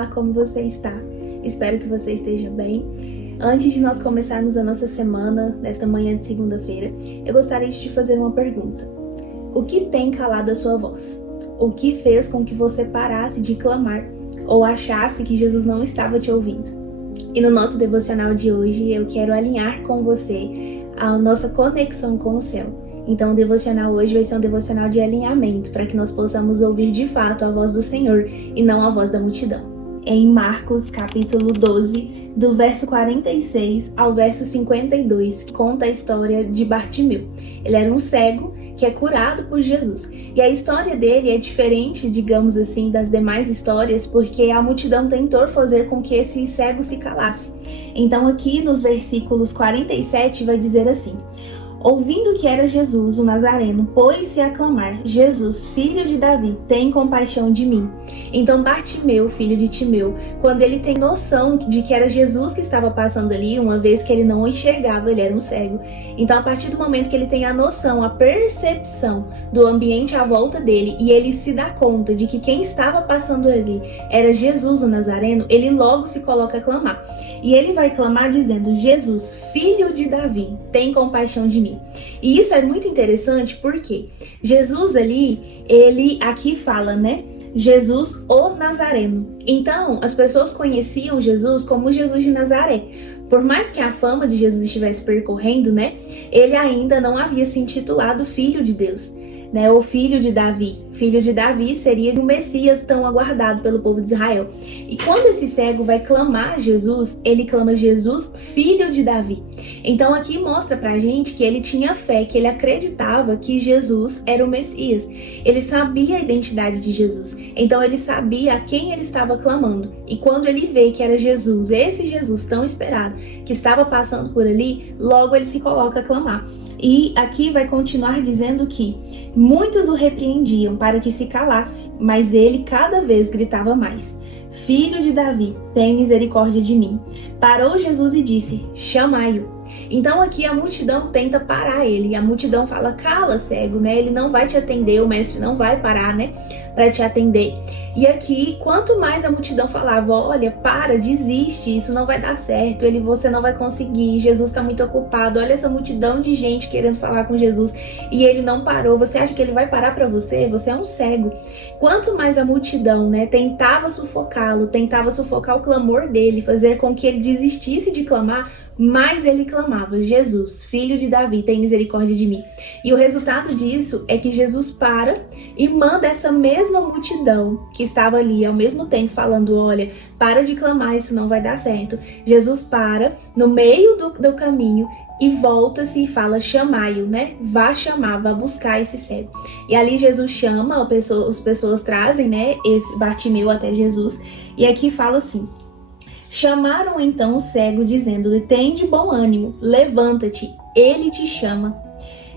Olá, como você está? Espero que você esteja bem. Antes de nós começarmos a nossa semana, nesta manhã de segunda-feira, eu gostaria de te fazer uma pergunta. O que tem calado a sua voz? O que fez com que você parasse de clamar ou achasse que Jesus não estava te ouvindo? E no nosso devocional de hoje, eu quero alinhar com você a nossa conexão com o céu. Então, o devocional hoje vai ser um devocional de alinhamento, para que nós possamos ouvir de fato a voz do Senhor e não a voz da multidão. Em Marcos, capítulo 12, do verso 46 ao verso 52, que conta a história de Bartimeu. Ele era um cego que é curado por Jesus. E a história dele é diferente, digamos assim, das demais histórias, porque a multidão tentou fazer com que esse cego se calasse. Então, aqui nos versículos 47 vai dizer assim: ouvindo que era Jesus, o Nazareno, pôs-se a clamar: Jesus, filho de Davi, tem compaixão de mim. Então Bartimeu, filho de Timeu, quando ele tem noção de que era Jesus que estava passando ali, uma vez que ele não o enxergava, ele era um cego. Então, a partir do momento que ele tem a noção, a percepção do ambiente à volta dele, e ele se dá conta de que quem estava passando ali era Jesus, o Nazareno, ele logo se coloca a clamar. E ele vai clamar dizendo: Jesus, filho de Davi, tem compaixão de mim. E isso é muito interessante porque Jesus ali, ele aqui fala, né? Jesus, o Nazareno. Então, as pessoas conheciam Jesus como Jesus de Nazaré. Por mais que a fama de Jesus estivesse percorrendo, né? Ele ainda não havia se intitulado Filho de Deus, né? Ou Filho de Davi. Filho de Davi seria o Messias tão aguardado pelo povo de Israel. E quando esse cego vai clamar a Jesus, ele clama: Jesus, filho de Davi. Então aqui mostra pra gente que ele tinha fé, que ele acreditava que Jesus era o Messias. Ele sabia a identidade de Jesus. Então ele sabia a quem ele estava clamando. E quando ele vê que era Jesus, esse Jesus tão esperado, que estava passando por ali, logo ele se coloca a clamar. E aqui vai continuar dizendo que muitos o repreendiam para que se calasse, mas ele cada vez gritava mais: Filho de Davi, tem misericórdia de mim. Parou Jesus e disse: chamai-o. Então aqui a multidão tenta parar ele. A multidão fala: cala, cego, né? Ele não vai te atender, o mestre não vai parar, né? Para te atender. E aqui, quanto mais a multidão falava: olha, para, desiste, isso não vai dar certo, você não vai conseguir, Jesus está muito ocupado, olha essa multidão de gente querendo falar com Jesus e ele não parou. Você acha que ele vai parar para você? Você é um cego. Quanto mais a multidão, né, tentava sufocá-lo, tentava sufocar o clamor dele, fazer com que ele desistisse de clamar, mais ele clamava: Jesus, filho de Davi, tem misericórdia de mim. E o resultado disso é que Jesus para e manda essa mesma multidão que estava ali ao mesmo tempo falando: olha, para de clamar, isso não vai dar certo. Jesus para no meio do caminho e volta-se e fala: chamai-o, né? Vá chamar, vá buscar esse cego. E ali Jesus chama, as pessoas trazem, né, esse Bartimeu até Jesus. E aqui fala assim: chamaram então o cego, dizendo: tem de bom ânimo, levanta-te, ele te chama.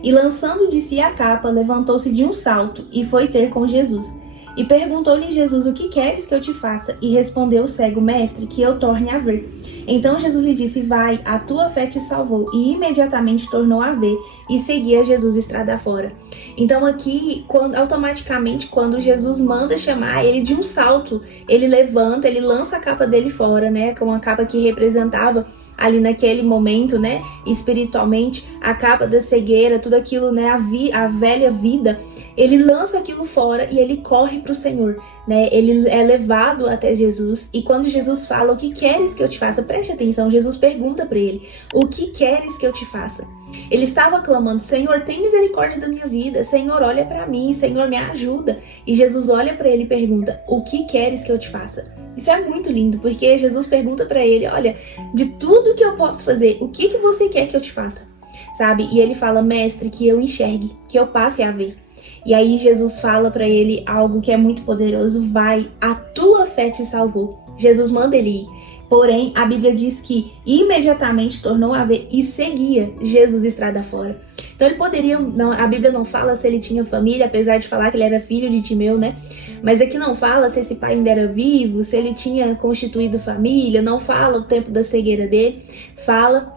E lançando de si a capa, levantou-se de um salto e foi ter com Jesus. E perguntou-lhe Jesus: o que queres que eu te faça? E respondeu o cego: mestre, que eu torne a ver. Então Jesus lhe disse: vai, a tua fé te salvou. E imediatamente tornou a ver e seguia Jesus estrada fora. Então aqui, automaticamente, quando Jesus manda chamar ele de um salto, ele levanta, ele lança a capa dele fora, né? Com a capa que representava ali naquele momento, né? Espiritualmente, a capa da cegueira, tudo aquilo, né? A velha vida. Ele lança aquilo fora e ele corre para o Senhor, né? Ele é levado até Jesus e quando Jesus fala: o que queres que eu te faça? Preste atenção, Jesus pergunta para ele: o que queres que eu te faça? Ele estava clamando: Senhor, tem misericórdia da minha vida, Senhor, olha para mim, Senhor, me ajuda. E Jesus olha para ele e pergunta: o que queres que eu te faça? Isso é muito lindo, porque Jesus pergunta para ele: olha, de tudo que eu posso fazer, o que você quer que eu te faça? Sabe? E ele fala: mestre, que eu enxergue, que eu passe a ver. E aí Jesus fala para ele algo que é muito poderoso: vai, a tua fé te salvou. Jesus manda ele ir. Porém, a Bíblia diz que imediatamente tornou a ver e seguia Jesus estrada fora. Então ele poderia, a Bíblia não fala se ele tinha família, apesar de falar que ele era filho de Timeu, né? Mas aqui não fala se esse pai ainda era vivo, se ele tinha constituído família, não fala o tempo da cegueira dele. Fala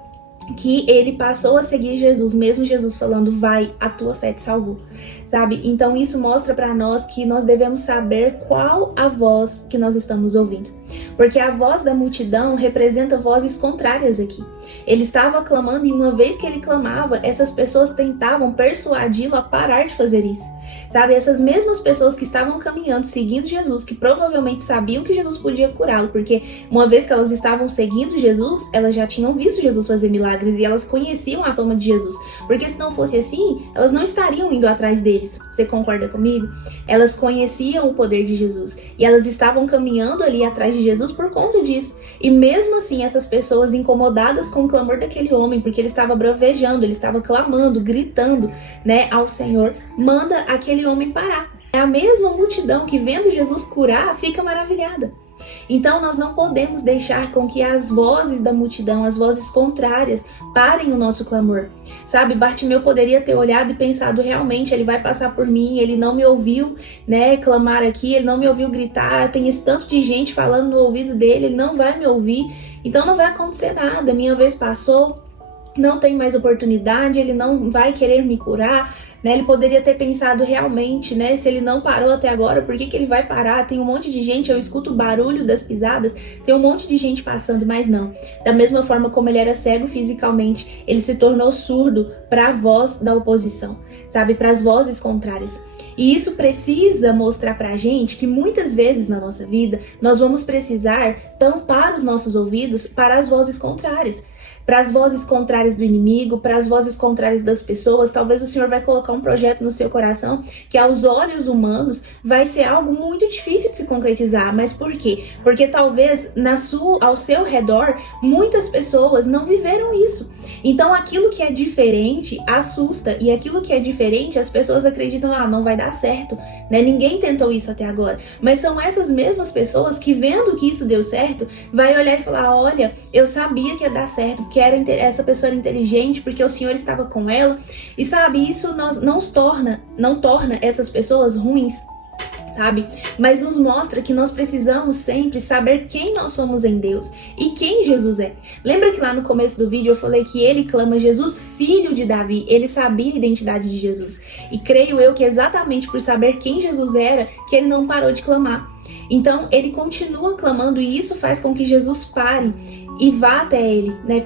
que ele passou a seguir Jesus, mesmo Jesus falando: vai, a tua fé te salvou, sabe? Então isso mostra para nós que nós devemos saber qual a voz que nós estamos ouvindo. Porque a voz da multidão representa vozes contrárias aqui. Ele estava clamando e uma vez que ele clamava, essas pessoas tentavam persuadi-lo a parar de fazer isso. Sabe, essas mesmas pessoas que estavam caminhando, seguindo Jesus, que provavelmente sabiam que Jesus podia curá-lo, porque uma vez que elas estavam seguindo Jesus, elas já tinham visto Jesus fazer milagres e elas conheciam a fama de Jesus. Porque se não fosse assim, elas não estariam indo atrás deles. Você concorda comigo? Elas conheciam o poder de Jesus e elas estavam caminhando ali atrás de Jesus por conta disso. E mesmo assim, essas pessoas incomodadas com o clamor daquele homem, porque ele estava bravejando, ele estava clamando, gritando, né, ao Senhor, manda aquele homem parar. É a mesma multidão que vendo Jesus curar, fica maravilhada. Então nós não podemos deixar com que as vozes da multidão, as vozes contrárias, parem o nosso clamor. Sabe, Bartimeu poderia ter olhado e pensado, realmente ele vai passar por mim, ele não me ouviu, né, clamar aqui, ele não me ouviu gritar, tem esse tanto de gente falando no ouvido dele, ele não vai me ouvir, então não vai acontecer nada, minha vez passou, não tem mais oportunidade, ele não vai querer me curar, né? Ele poderia ter pensado realmente, né? Se ele não parou até agora, por que ele vai parar? Tem um monte de gente, eu escuto o barulho das pisadas, tem um monte de gente passando, mas não. Da mesma forma como ele era cego fisicamente, ele se tornou surdo para a voz da oposição, sabe? Para as vozes contrárias. E isso precisa mostrar pra gente que muitas vezes na nossa vida, nós vamos precisar tampar os nossos ouvidos para as vozes contrárias. Para as vozes contrárias do inimigo, para as vozes contrárias das pessoas. Talvez o Senhor vai colocar um projeto no seu coração que aos olhos humanos vai ser algo muito difícil de se concretizar. Mas por quê? Porque talvez ao seu redor muitas pessoas não viveram isso. Então aquilo que é diferente assusta, e aquilo que é diferente as pessoas acreditam, não vai dar certo, né? Ninguém tentou isso até agora. Mas são essas mesmas pessoas que, vendo que isso deu certo, vai olhar e falar, olha, eu sabia que ia dar certo, que essa pessoa era inteligente, porque o Senhor estava com ela. E sabe, isso não torna essas pessoas ruins, sabe? Mas nos mostra que nós precisamos sempre saber quem nós somos em Deus e quem Jesus é. Lembra que lá no começo do vídeo eu falei que ele clama Jesus, filho de Davi? Ele sabia a identidade de Jesus. E creio eu que exatamente por saber quem Jesus era, que ele não parou de clamar. Então ele continua clamando e isso faz com que Jesus pare e vá até ele, né?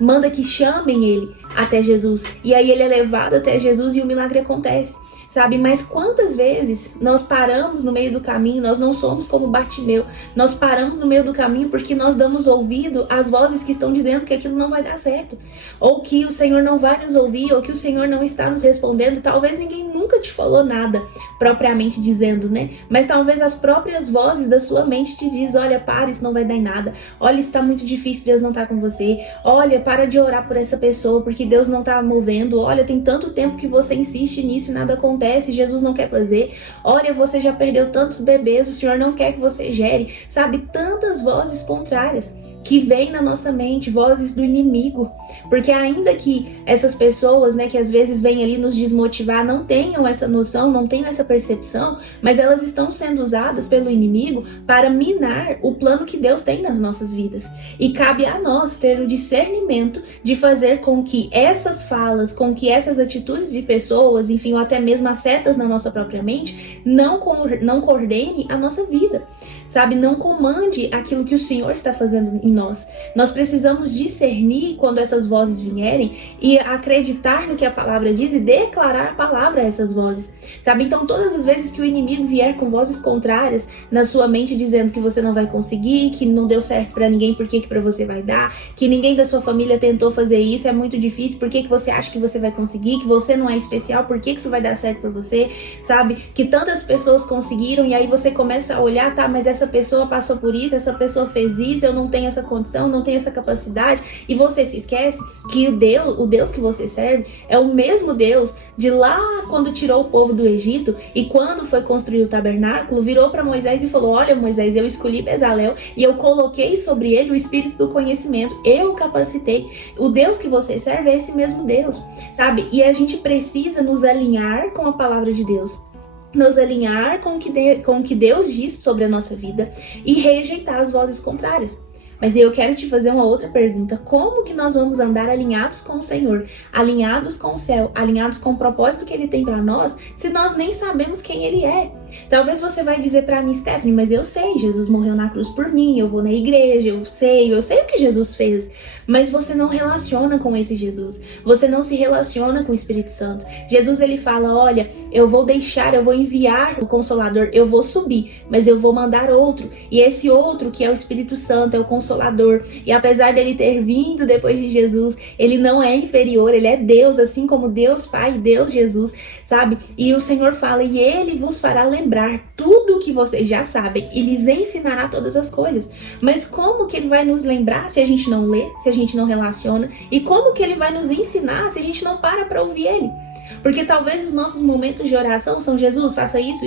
Manda que chamem ele até Jesus. E aí ele é levado até Jesus e o milagre acontece. Sabe, mas quantas vezes nós paramos no meio do caminho, nós não somos como Bartimeu, nós paramos no meio do caminho porque nós damos ouvido às vozes que estão dizendo que aquilo não vai dar certo, ou que o Senhor não vai nos ouvir, ou que o Senhor não está nos respondendo. Talvez ninguém nunca te falou nada, propriamente dizendo, né? Mas talvez as próprias vozes da sua mente te diz, olha, para, isso não vai dar em nada, olha, isso está muito difícil, Deus não está com você, olha, para de orar por essa pessoa, porque Deus não está movendo, olha, tem tanto tempo que você insiste nisso e nada acontece, Jesus não quer fazer, olha, você já perdeu tantos bebês, o Senhor não quer que você gere, sabe, tantas vozes contrárias que vêm na nossa mente, vozes do inimigo, porque ainda que essas pessoas, né, que às vezes vêm ali nos desmotivar, não tenham essa noção, não tenham essa percepção, mas elas estão sendo usadas pelo inimigo para minar o plano que Deus tem nas nossas vidas. E cabe a nós ter o discernimento de fazer com que essas falas, com que essas atitudes de pessoas, enfim, ou até mesmo as setas na nossa própria mente, não coordene a nossa vida, sabe? Não comande aquilo que o Senhor está fazendo em nós. Nós precisamos discernir quando essas vozes vierem e acreditar no que a palavra diz e declarar a palavra a essas vozes, sabe? Então todas as vezes que o inimigo vier com vozes contrárias na sua mente dizendo que você não vai conseguir, que não deu certo pra ninguém, por que pra você vai dar, que ninguém da sua família tentou fazer isso, é muito difícil, por que você acha que você vai conseguir, que você não é especial, por que isso vai dar certo pra você, sabe? Que tantas pessoas conseguiram e aí você começa a olhar, tá, mas essa pessoa passou por isso, essa pessoa fez isso, eu não tenho essa condição, não tenho essa capacidade, e você se esquece que o Deus que você serve é o mesmo Deus de lá quando tirou o povo do Egito e quando foi construir o tabernáculo, virou para Moisés e falou, olha Moisés, eu escolhi Bezalel e eu coloquei sobre ele o espírito do conhecimento, eu o capacitei. O Deus que você serve é esse mesmo Deus, sabe? E a gente precisa nos alinhar com a palavra de Deus, nos alinhar com o que Deus diz sobre a nossa vida e rejeitar as vozes contrárias. Mas eu quero te fazer uma outra pergunta. Como que nós vamos andar alinhados com o Senhor, alinhados com o céu, alinhados com o propósito que Ele tem para nós, se nós nem sabemos quem Ele é? Talvez você vai dizer para mim, Stephanie, mas eu sei, Jesus morreu na cruz por mim, eu vou na igreja, eu sei o que Jesus fez. Mas você não relaciona com esse Jesus. Você não se relaciona com o Espírito Santo. Jesus, ele fala, olha, eu vou enviar o Consolador, eu vou subir, mas eu vou mandar outro. E esse outro, que é o Espírito Santo, é o Consolador. E apesar dele ter vindo depois de Jesus, ele não é inferior, ele é Deus, assim como Deus Pai e Deus Jesus, sabe? E o Senhor fala, e ele vos fará lembrar tudo o que vocês já sabem e lhes ensinará todas as coisas. Mas como que ele vai nos lembrar se a gente não lê, se a gente não relaciona? E como que ele vai nos ensinar se a gente não para ouvir ele? Porque talvez os nossos momentos de oração são Jesus, faça isso,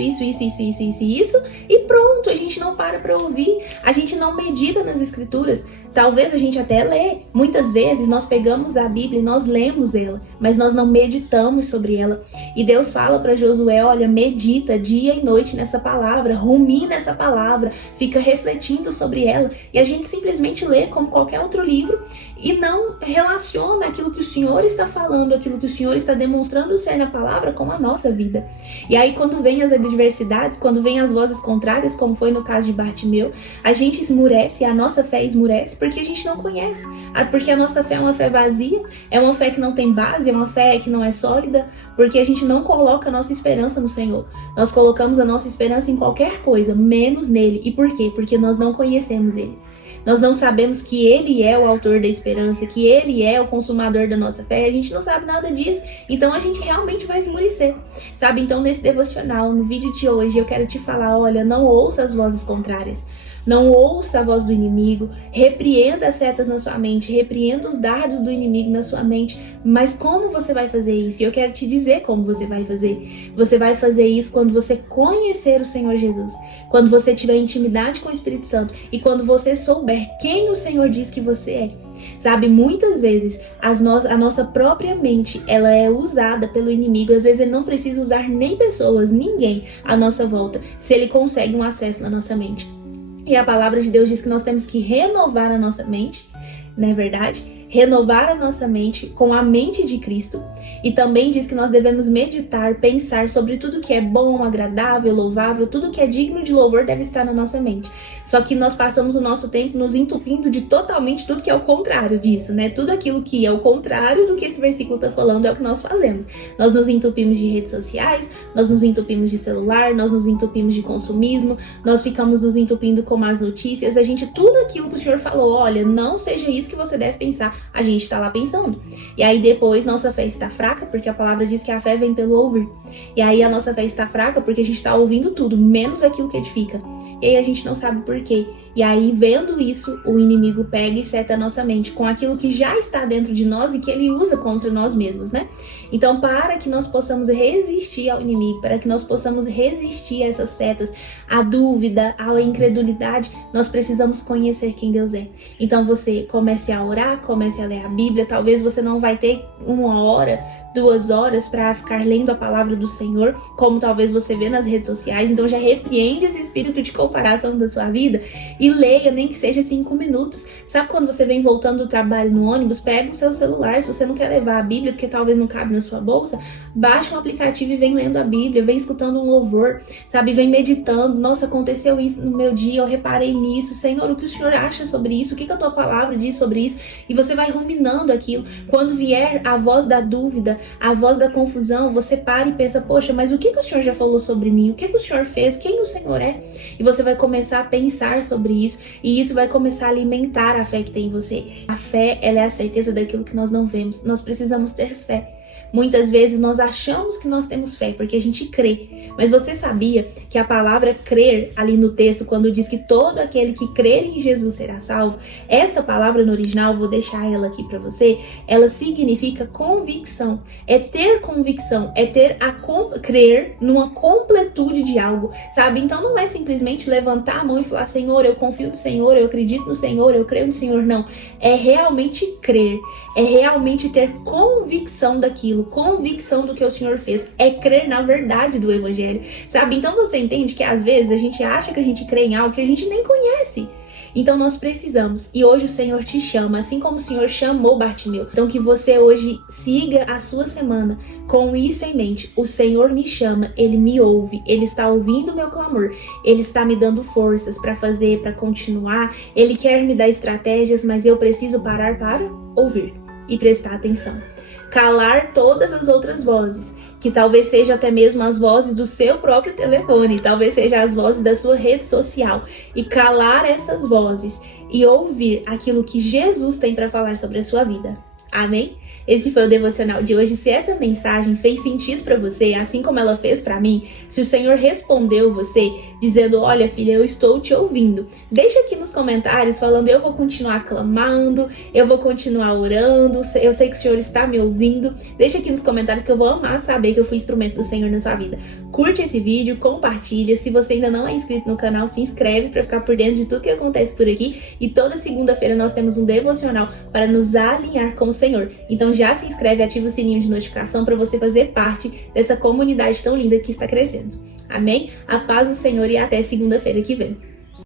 e pronto, a gente não para ouvir, a gente não medita nas escrituras. Talvez a gente até lê, muitas vezes nós pegamos a Bíblia e nós lemos ela, mas nós não meditamos sobre ela. E Deus fala para Josué, olha, medita dia e noite nessa palavra, rumina essa palavra, fica refletindo sobre ela. E a gente simplesmente lê como qualquer outro livro e não relaciona aquilo que o Senhor está falando, aquilo que o Senhor está demonstrando ser na palavra com a nossa vida. E aí quando vem as adversidades, quando vem as vozes contrárias, como foi no caso de Bartimeu, a gente esmurece, a nossa fé esmurece, porque a gente não conhece, porque a nossa fé é uma fé vazia, é uma fé que não tem base, é uma fé que não é sólida, porque a gente não coloca a nossa esperança no Senhor. Nós colocamos a nossa esperança em qualquer coisa, menos nele. E por quê? Porque nós não conhecemos ele. Nós não sabemos que Ele é o autor da esperança, que Ele é o consumador da nossa fé, a gente não sabe nada disso, então a gente realmente vai esmorecer, sabe? Então nesse devocional, no vídeo de hoje, eu quero te falar, olha, não ouça as vozes contrárias, não ouça a voz do inimigo, repreenda as setas na sua mente, repreenda os dardos do inimigo na sua mente, mas como você vai fazer isso? E eu quero te dizer como você vai fazer. Você vai fazer isso quando você conhecer o Senhor Jesus, quando você tiver intimidade com o Espírito Santo e quando você souber quem o Senhor diz que você é. Sabe, muitas vezes a nossa própria mente, ela é usada pelo inimigo. Às vezes ele não precisa usar nem pessoas, ninguém à nossa volta, se ele consegue um acesso na nossa mente. E a palavra de Deus diz que nós temos que renovar a nossa mente, não é verdade? Renovar a nossa mente com a mente de Cristo. E também diz que nós devemos meditar, pensar sobre tudo que é bom, agradável, louvável, tudo que é digno de louvor deve estar na nossa mente. Só que nós passamos o nosso tempo nos entupindo de totalmente tudo que é o contrário disso, né? Tudo aquilo que é o contrário do que esse versículo está falando é o que nós fazemos. Nós nos entupimos de redes sociais, nós nos entupimos de celular, nós nos entupimos de consumismo, nós ficamos nos entupindo com más notícias, tudo aquilo que o Senhor falou, olha, não seja isso que você deve pensar, a gente está lá pensando. E aí depois nossa fé está fraca, porque a palavra diz que a fé vem pelo ouvir. E aí a nossa fé está fraca porque a gente está ouvindo tudo, menos aquilo que edifica. E aí a gente não sabe por quê. E aí, vendo isso, o inimigo pega e seta a nossa mente com aquilo que já está dentro de nós e que ele usa contra nós mesmos, né? Então, para que nós possamos resistir ao inimigo, para que nós possamos resistir a essas setas, à dúvida, à incredulidade, nós precisamos conhecer quem Deus é. Então, você comece a orar, comece a ler a Bíblia. Talvez você não vai ter 1 hora, 2 horas para ficar lendo a palavra do Senhor, como talvez você vê nas redes sociais. Então, já repreende esse espírito de comparação da sua vida e leia, nem que seja 5 minutos. Sabe quando você vem voltando do trabalho no ônibus, pega o seu celular, se você não quer levar a Bíblia, porque talvez não cabe na sua bolsa, baixa um aplicativo e vem lendo a Bíblia, vem escutando um louvor, sabe, vem meditando, nossa, aconteceu isso no meu dia, eu reparei nisso, Senhor, o que o Senhor acha sobre isso, o que a tua palavra diz sobre isso, e você vai ruminando aquilo. Quando vier a voz da dúvida, a voz da confusão, você para e pensa, poxa, mas o que o Senhor já falou sobre mim, o que o Senhor fez, quem o Senhor é? E você vai começar a pensar sobre isso, e isso vai começar a alimentar a fé que tem em você. A fé, ela é a certeza daquilo que nós não vemos. Nós precisamos ter fé. Muitas vezes nós achamos que nós temos fé porque a gente crê, mas você sabia que a palavra crer ali no texto, quando diz que todo aquele que crer em Jesus será salvo, essa palavra no original, vou deixar ela aqui para você, ela significa convicção, é ter convicção, é ter crer numa completude de algo, sabe? Então não é simplesmente levantar a mão e falar, Senhor, eu confio no Senhor, eu acredito no Senhor, eu creio no Senhor, não, é realmente crer, é realmente ter convicção daquilo, convicção do que o Senhor fez, é crer na verdade do Evangelho, sabe? Então você entende que às vezes a gente acha que a gente crê em algo que a gente nem conhece. Então nós precisamos, e hoje o Senhor te chama, assim como o Senhor chamou Bartimeu. Então que você hoje siga a sua semana com isso em mente. O Senhor me chama, Ele me ouve, Ele está ouvindo o meu clamor, Ele está me dando forças para fazer, para continuar, Ele quer me dar estratégias, mas eu preciso parar para ouvir e prestar atenção. Calar todas as outras vozes, que talvez seja até mesmo as vozes do seu próprio telefone, talvez seja as vozes da sua rede social, e calar essas vozes e ouvir aquilo que Jesus tem para falar sobre a sua vida. Amém? Esse foi o devocional de hoje. Se essa mensagem fez sentido para você, assim como ela fez para mim, se o Senhor respondeu você, dizendo, olha filha, eu estou te ouvindo, deixa aqui nos comentários falando, eu vou continuar clamando, eu vou continuar orando, eu sei que o Senhor está me ouvindo. Deixa aqui nos comentários que eu vou amar saber que eu fui instrumento do Senhor na sua vida. Curte esse vídeo, compartilha. Se você ainda não é inscrito no canal, se inscreve para ficar por dentro de tudo que acontece por aqui. E toda segunda-feira nós temos um devocional para nos alinhar com o Senhor. Então já se inscreve, ativa o sininho de notificação para você fazer parte dessa comunidade tão linda que está crescendo. Amém? A paz do Senhor e até segunda-feira que vem.